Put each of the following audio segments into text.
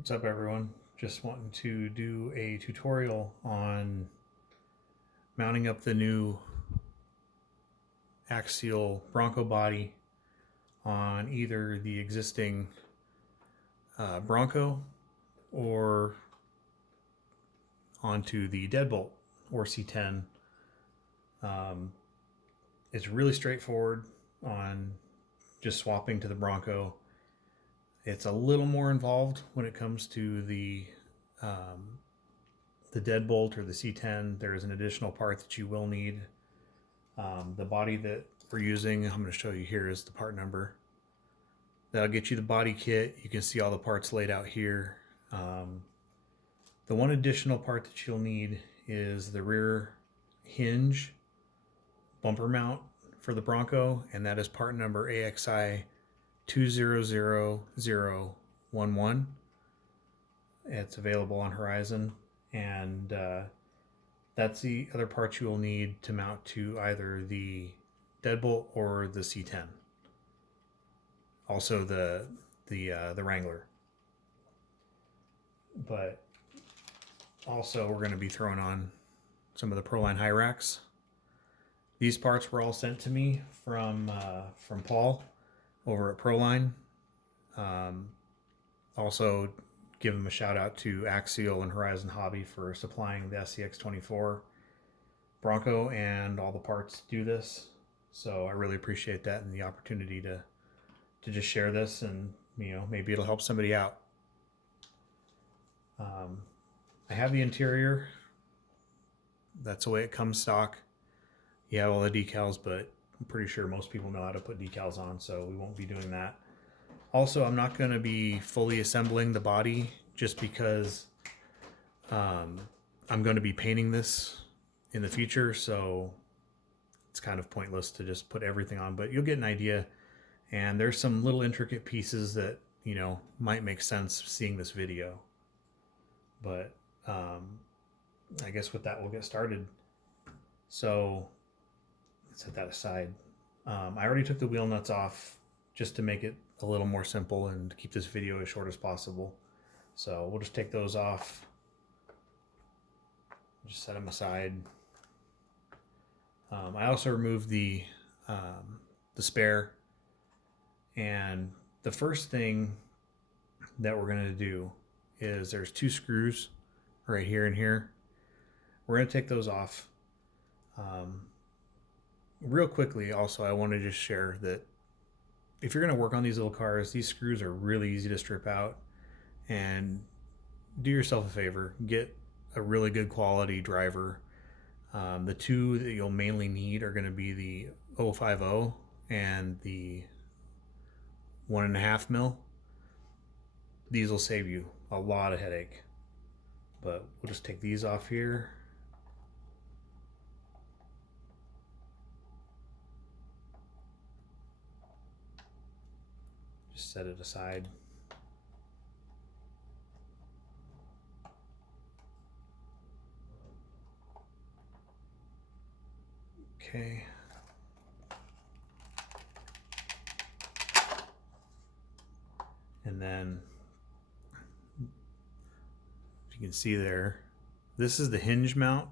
What's up, everyone? Just wanting to do a tutorial on mounting up the new Axial Bronco body on either the existing Bronco or onto the deadbolt or C10. It's really straightforward on just swapping to the Bronco. It's a little more involved when it comes to the deadbolt or the C10. There is an additional part that you will need. The body that we're using, I'm going to show you here, is the part number. That'll get you the body kit. You can see all the parts laid out here. The one additional part that you'll need is the rear hinge bumper mount for the Bronco, and that is part number AXI 200011. It's available on Horizon, and that's the other part you will need to mount to either the deadbolt or the C10. Also the Wrangler. But also we're going to be throwing on some of the Proline high racks. These parts were all sent to me from Paul over at Proline. Also give them a shout out to Axial and Horizon Hobby for supplying the SCX24 Bronco and all the parts to do this. So I really appreciate that and the opportunity to just share this, and maybe it'll help somebody out. I have the interior. That's the way it comes stock. You have all the decals, but I'm pretty sure most people know how to put decals on, so we won't be doing that. Also, I'm not going to be fully assembling the body just because I'm going to be painting this in the future, so it's kind of pointless to just put everything on, but you'll get an idea. And there's some little intricate pieces that, might make sense seeing this video. But I guess with that, we'll get started. So let's set that aside. I already took the wheel nuts off just to make it a little more simple and keep this video as short as possible. So we'll just take those off. Just set them aside. I also removed the spare. And the first thing that we're going to do is there's two screws right here and here. We're going to take those off. Real quickly, also, I want to just share that if you're going to work on these little cars, these screws are really easy to strip out. And do yourself a favor, get a really good quality driver. The two that you'll mainly need are going to be the 050 and the 1.5 mil. These will save you a lot of headache. But we'll just take these off here. Just set it aside. Okay. And then, as you can see there, this is the hinge mount.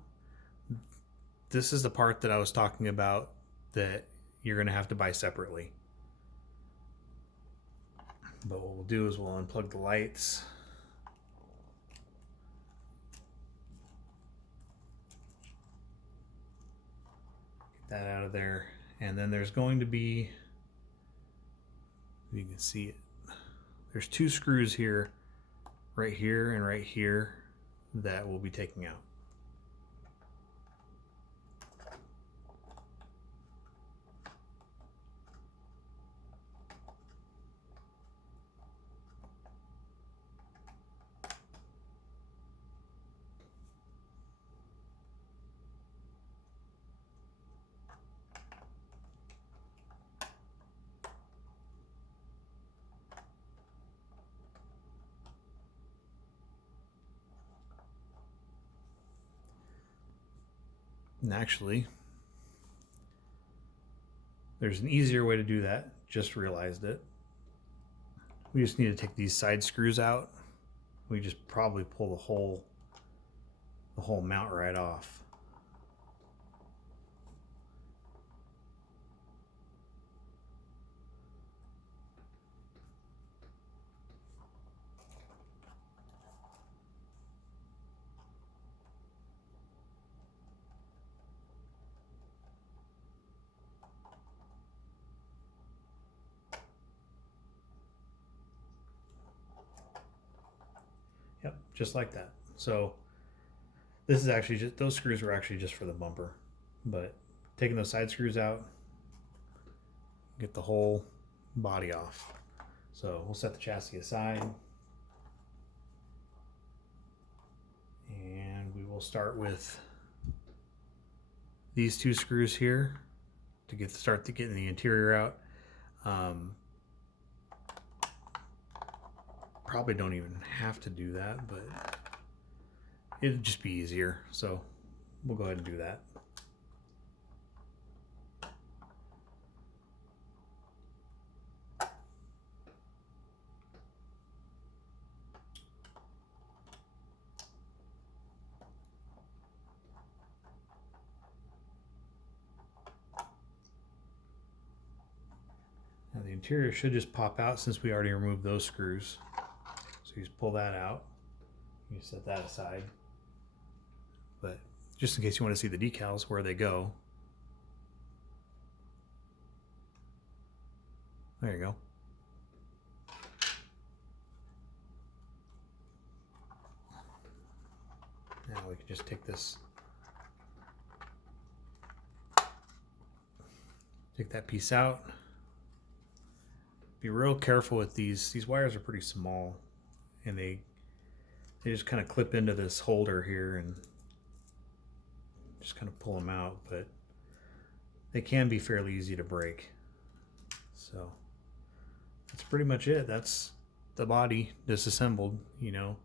This is the part that I was talking about that you're going to have to buy separately. But what we'll do is we'll unplug the lights. Get that out of there. And then there's going to be, you can see it, there's two screws here, right here and right here, that we'll be taking out. And actually, there's an easier way to do that. Just realized it. We just need to take these side screws out. we just probably pull the whole mount right off. Yep, just like that. So this is actually just, those screws were actually just for the bumper, but taking those side screws out, get the whole body off. So we'll set the chassis aside, and we will start with these two screws here to start getting the interior out. Probably don't even have to do that, but it'd just be easier. So we'll go ahead and do that. Now the interior should just pop out since we already removed those screws. So you just pull that out. You set that aside. But just in case you want to see the decals where they go. There you go. Now we can just take that piece out. Be real careful with these. These wires are pretty small, and they just kind of clip into this holder here and just kind of pull them out, but they can be fairly easy to break. So that's pretty much it. That's the body disassembled. You know,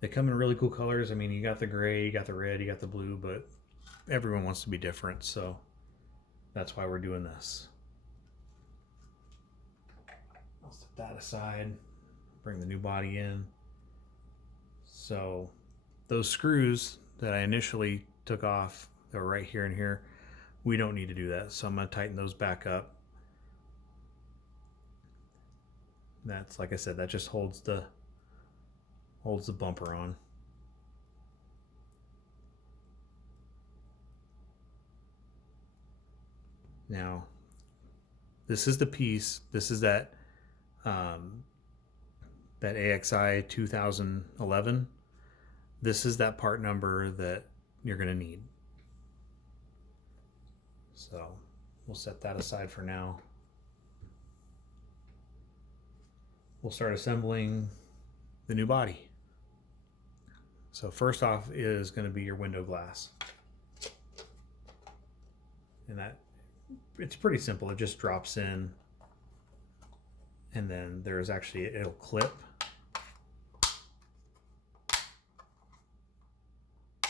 they come in really cool colors. I mean, you got the gray, you got the red, you got the blue, but everyone wants to be different, so that's why we're doing this. I'll set that aside, bring the new body in. So those screws that I initially took off, that were right here and here, we don't need to do that. So I'm going to tighten those back up. That's, like I said, that just holds the bumper on. Now, this is the piece. This is that AXI 2011. This is that part number that you're going to need. So we'll set that aside for now. We'll start assembling the new body. So first off is going to be your window glass. And that, it's pretty simple. It just drops in, and then there's actually, it'll clip.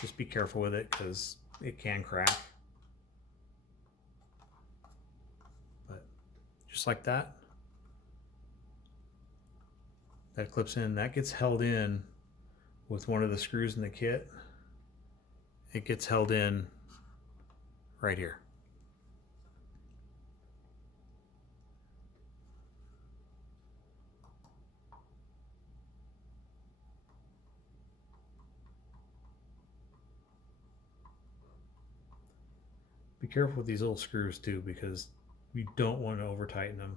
Just be careful with it because it can crack. But just like that. That clips in. That gets held in with one of the screws in the kit. It gets held in right here. Be careful with these little screws too, because you don't want to over tighten them.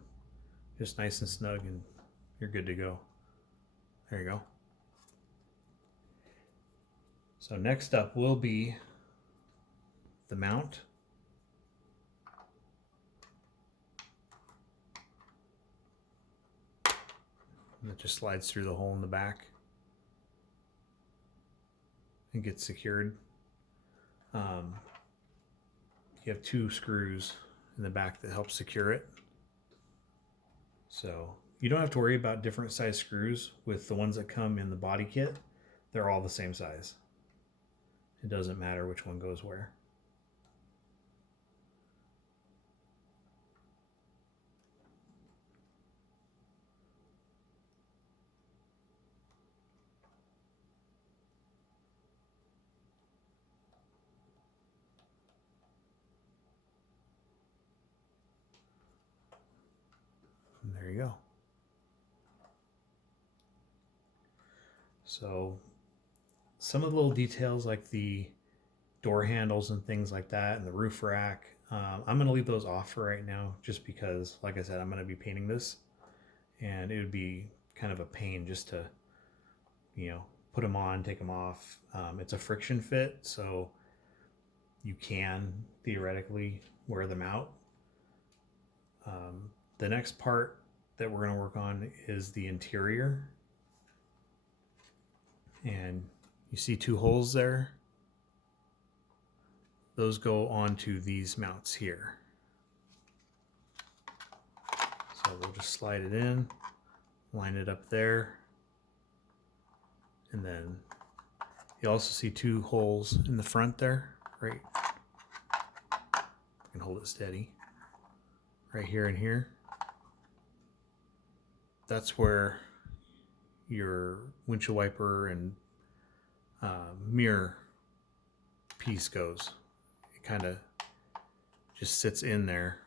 Just nice and snug and you're good to go. There you go. So next up will be the mount. And it just slides through the hole in the back and gets secured. You have two screws in the back that help secure it. So you don't have to worry about different size screws with the ones that come in the body kit. They're all the same size. It doesn't matter which one goes where. you go. So some of the little details like the door handles and things like that and the roof rack, I'm going to leave those off for right now just because, like I said, I'm going to be painting this and it would be kind of a pain just to, put them on, take them off. It's a friction fit, so you can theoretically wear them out. The next part that we're going to work on is the interior. And you see 2 holes there. Those go onto these mounts here. So we'll just slide it in, line it up there. And then you also see 2 holes in the front there, right? I can hold it steady. Right here and here. That's where your windshield wiper and mirror piece goes. It kind of just sits in there.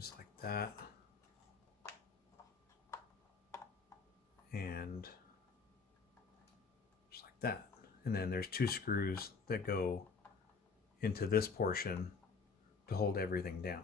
Just like that. And just like that. And then there's 2 screws that go into this portion to hold everything down.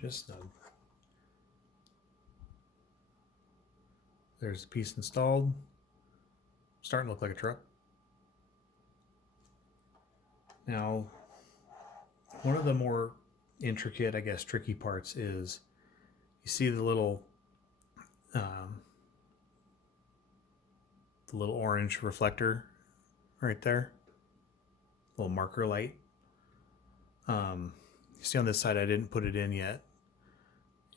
Just snug. There's the piece installed. Starting to look like a truck. Now, one of the more intricate, I guess, tricky parts is you see the little orange reflector right there, little marker light. You see on this side, I didn't put it in yet.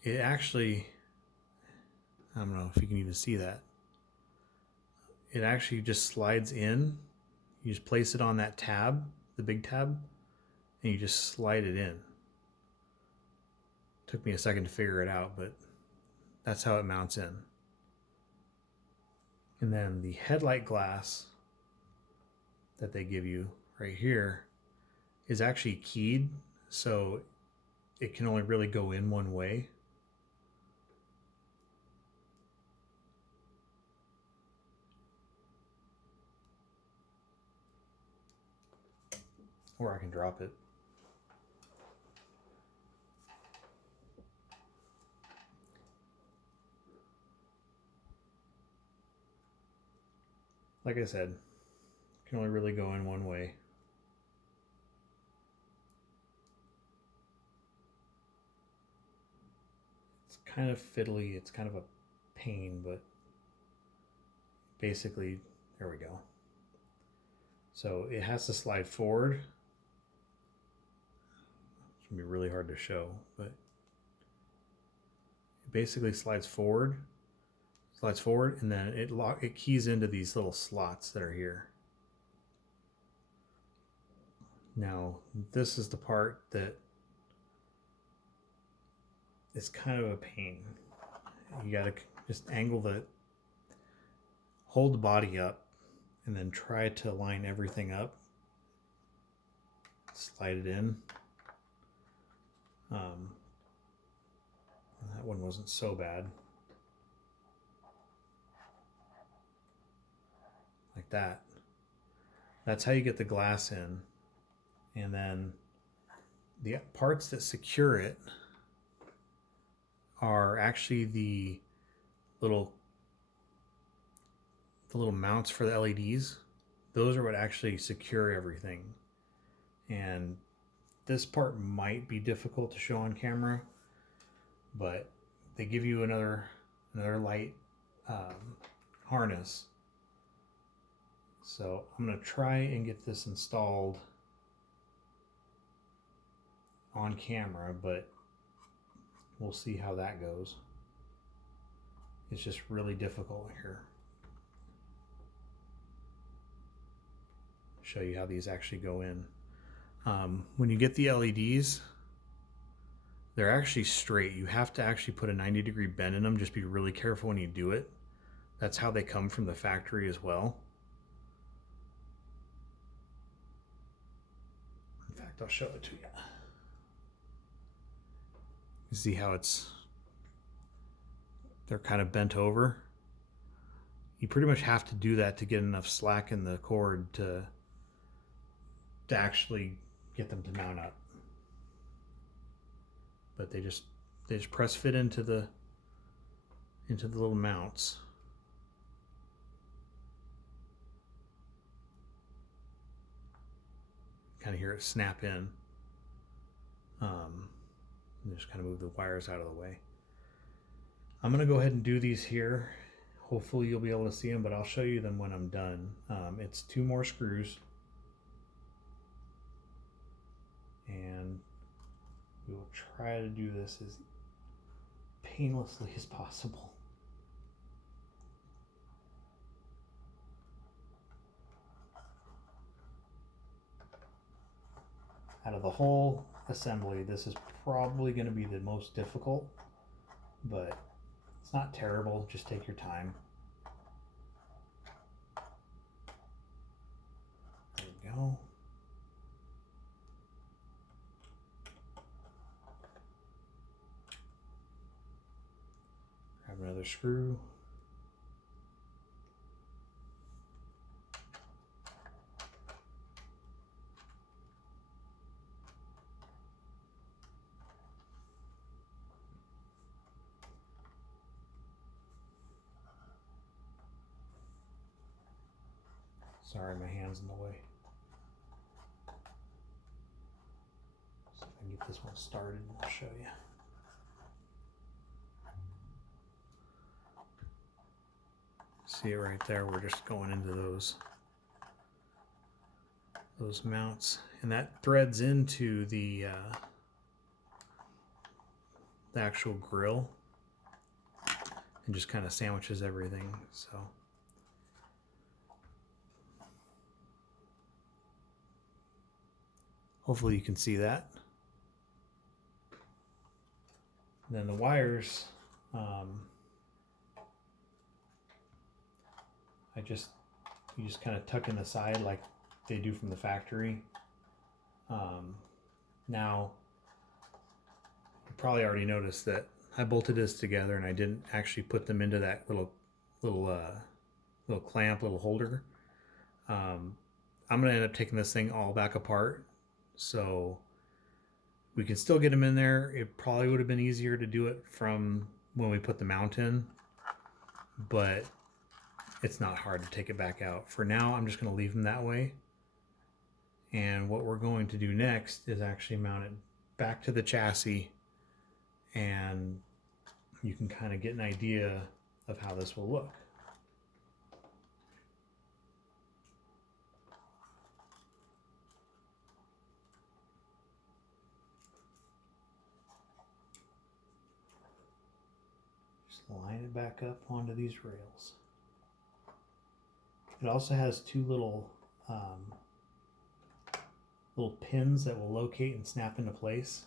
It actually, I don't know if you can even see that. It actually just slides in. You just place it on that tab, the big tab, and you just slide it in. Took me a second to figure it out, but that's how it mounts in. And then the headlight glass that they give you right here is actually keyed, so it can only really go in one way. Or I can drop it. Like I said, can only really go in one way. It's kind of fiddly, it's kind of a pain, but basically, there we go. So it has to slide forward. It's gonna be really hard to show, but it basically slides forward, and then it keys into these little slots that are here. Now, this is the part that is kind of a pain. You gotta just hold the body up, and then try to line everything up. Slide it in. That one wasn't so bad. Like that. That's how you get the glass in. And then the parts that secure it are actually the little mounts for the LEDs. Those are what actually secure everything. And this part might be difficult to show on camera, but they give you another light harness. So I'm going to try and get this installed on camera, but we'll see how that goes. It's just really difficult here. Show you how these actually go in. When you get the LEDs, they're actually straight. You have to actually put a 90-degree bend in them. Just be really careful when you do it. That's how they come from the factory as well. In fact, I'll show it to you. You see how they're kind of bent over? You pretty much have to do that to get enough slack in the cord to actually get them to mount up. But they just press fit into the little mounts. Kind of hear it snap in. Just kind of move the wires out of the way. I'm going to go ahead and do these here. Hopefully you'll be able to see them, but I'll show you them when I'm done. It's 2 more screws. And we will try to do this as painlessly as possible. Out of the whole assembly, this is probably going to be the most difficult, but it's not terrible. Just take your time. There we go. Grab another screw. Sorry, my hand's in the way. So I can get this one started and I'll show you. See it right there, we're just going into those mounts, and that threads into the actual grill and just kind of sandwiches everything. So hopefully you can see that. And then the wires, you just kind of tuck in the side like they do from the factory. Now, you probably already noticed that I bolted this together and I didn't actually put them into that little clamp, little holder. I'm gonna end up taking this thing all back apart, so we can still get them in there. It probably would have been easier to do it from when we put the mount in, but it's not hard to take it back out. For now, I'm just going to leave them that way. And what we're going to do next is actually mount it back to the chassis, and you can kind of get an idea of how this will look. Just line it back up onto these rails. It also has 2 little pins that will locate and snap into place.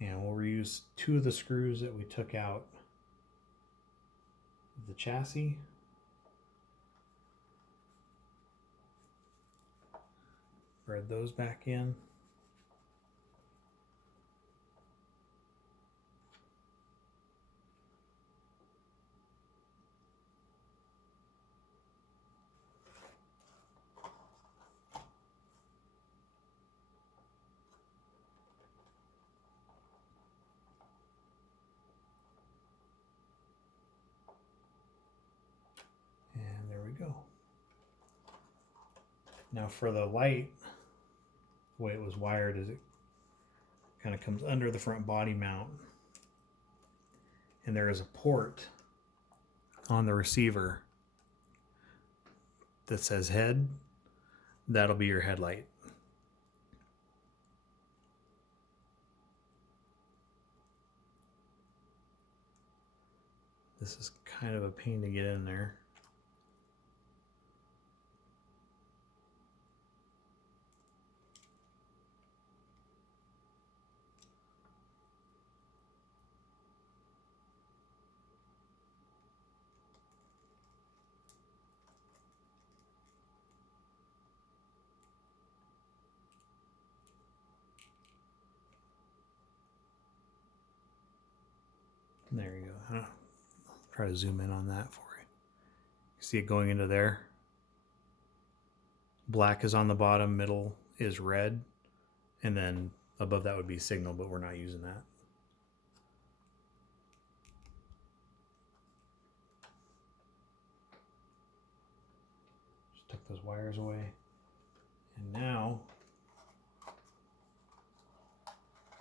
And we'll reuse 2 of the screws that we took out of the chassis. Thread those back in. Go. Now for the light, the way it was wired is it kind of comes under the front body mount, and there is a port on the receiver that says head. That'll be your headlight. This is kind of a pain to get in there. There you go. I'll try to zoom in on that for you. You see it going into there? Black is on the bottom, middle is red, and then above that would be signal, but we're not using that. Just took those wires away. And now,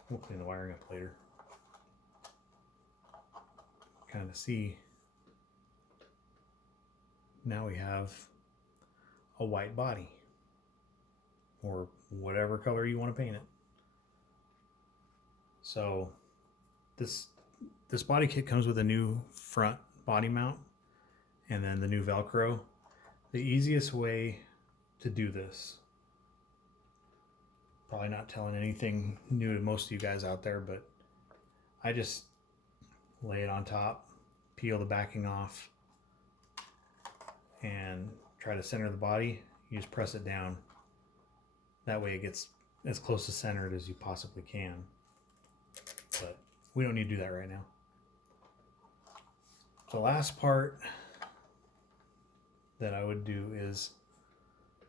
we'll clean the wiring up later. Kind of see, now we have a white body, or whatever color you want to paint it. So this body kit comes with a new front body mount and then the new Velcro. The easiest way to do this, probably not telling anything new to most of you guys out there, but I just lay it on top, peel the backing off, and try to center the body. You just press it down. That way it gets as close to centered as you possibly can. But we don't need to do that right now. The last part that I would do is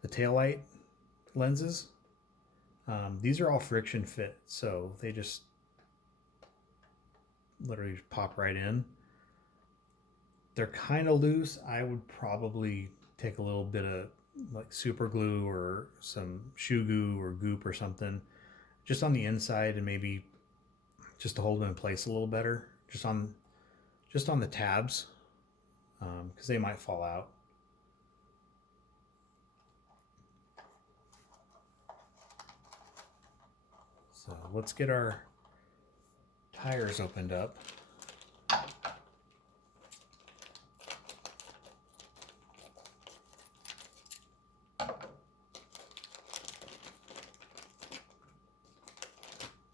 the taillight lenses. These are all friction fit, so they just literally pop right in. They're kind of loose. I would probably take a little bit of like super glue or some shoe goo or goop or something just on the inside, and maybe just to hold them in place a little better, just on the tabs, because they might fall out. So let's get our tires opened up.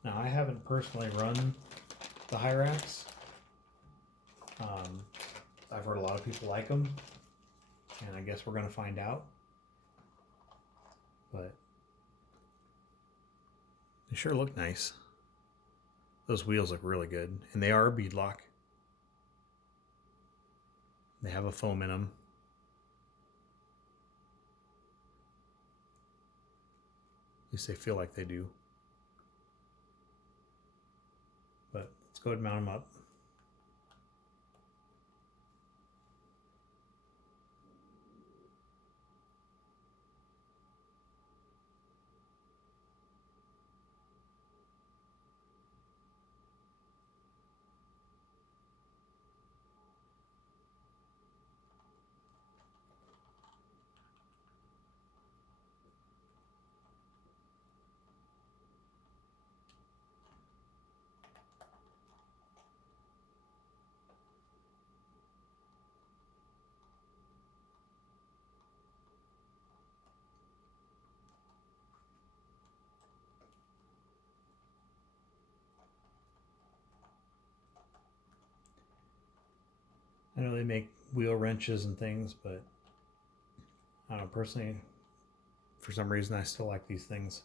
Now, I haven't personally run the Hyrax. I've heard a lot of people like them, and I guess we're going to find out. But they sure look nice. Those wheels look really good, and they are a beadlock. They have a foam in them. At least they feel like they do. But let's go ahead and mount them up. I know they make wheel wrenches and things, but I don't know, personally, for some reason, I still like these things.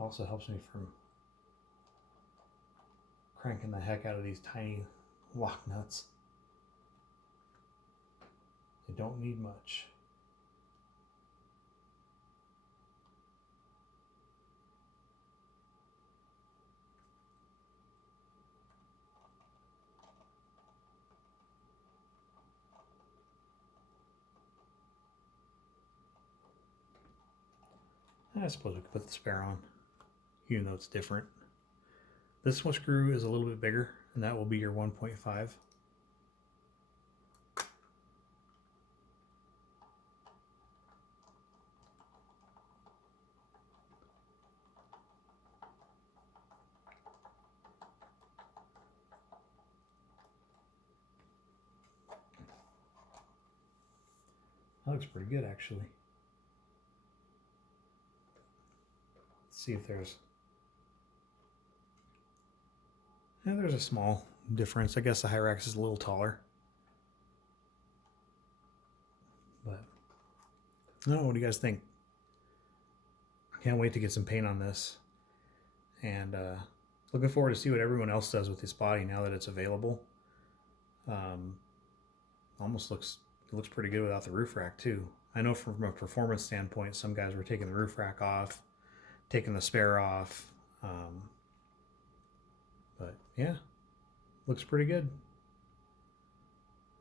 Also helps me from cranking the heck out of these tiny lock nuts. They don't need much. I suppose we could put the spare on, even though it's different. This one screw is a little bit bigger, and that will be your 1.5. That looks pretty good, actually. Let's see if there's... Yeah, there's a small difference. I guess the Hyrax is a little taller. But, I don't know, what do you guys think? Can't wait to get some paint on this. And looking forward to see what everyone else does with this body now that it's available. Almost looks pretty good without the roof rack too. I know from a performance standpoint, some guys were taking the roof rack off, taking the spare off. But yeah, looks pretty good.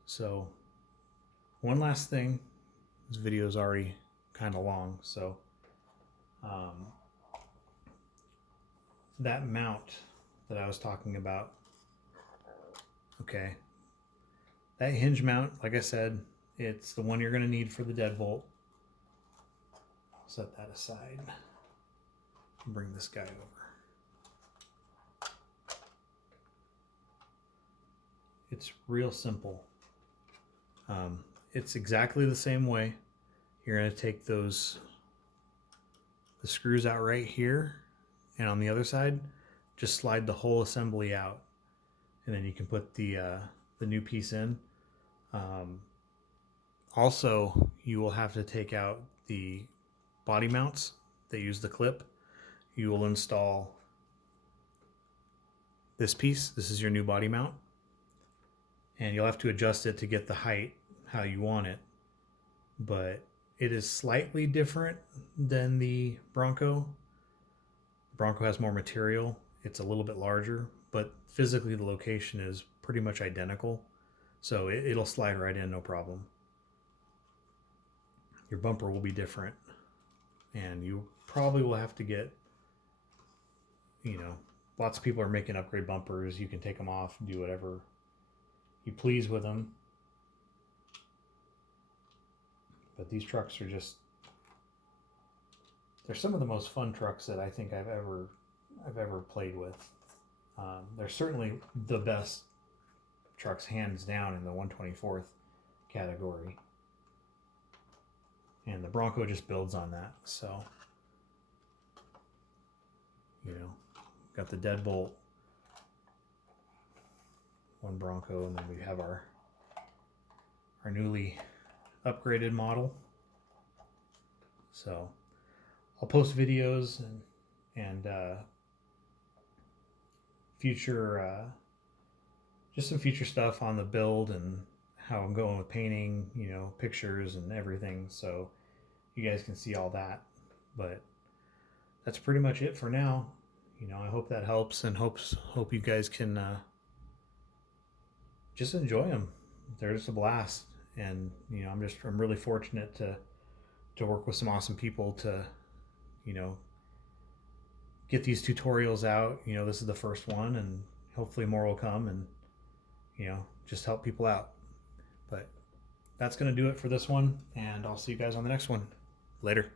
So one last thing, this video is already kind of long, so that mount that I was talking about, okay, that hinge mount, like I said, it's the one you're going to need for the deadbolt. Set that aside. Bring this guy over. It's real simple. It's exactly the same way. You're going to take the screws out right here, and on the other side, just slide the whole assembly out, and then you can put the new piece in. Also, you will have to take out the body mounts that use the clip. You will install this piece. This is your new body mount, and you'll have to adjust it to get the height how you want it, but it is slightly different than the Bronco. Bronco has more material. It's a little bit larger, but physically the location is pretty much identical, so it'll slide right in, no problem. Your bumper will be different, and you probably will have to get, you know, lots of people are making upgrade bumpers. You can take them off and do whatever you please with them. But these trucks are just, they're some of the most fun trucks that I think I've ever played with. They're certainly the best trucks, hands down, in the 1/24th category. And the Bronco just builds on that. So, you know, got the deadbolt, one Bronco, and then we have our newly upgraded model. So I'll post videos and future just some future stuff on the build and how I'm going with painting, you know, pictures and everything, so you guys can see all that. But that's pretty much it for now. You know, I hope that helps, and hope you guys can just enjoy them. They're just a blast. And you know, I'm really fortunate to work with some awesome people to, you know, get these tutorials out. You know, this is the first one, and hopefully more will come, and you know, just help people out. But that's going to do it for this one, and I'll see you guys on the next one. Later.